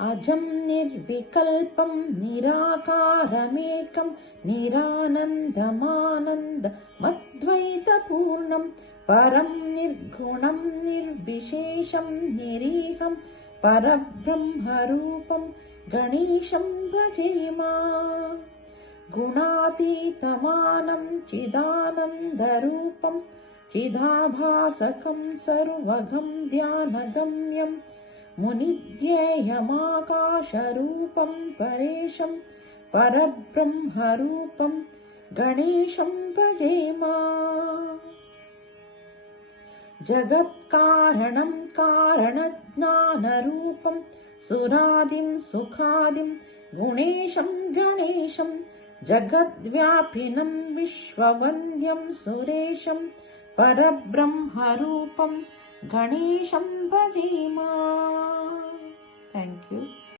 अजं निर्विकल्पं निराकारमेकं निरानन्दमानन्दमद्वैतपूर्णं परं निर्गुणं निर्विशेषं निरीहं परब्रह्मरूपं गणेशं भजेम। गुणातीतमानं चिदानन्दरूपं चिदाभासकं सर्वगं ध्यानगम्यं मुनिध्येयमाकाशरूपं परेशं परब्रह्मरूपं गणेशं भजेम। जगत्कारणं कारणज्ञानरूपं सुरादिं सुखादिं गुणेशं गणेशं जगद्व्यापिनं विश्ववन्द्यं सुरेशं परब्रह्मरूपं गणेशं भजेम। Thank you.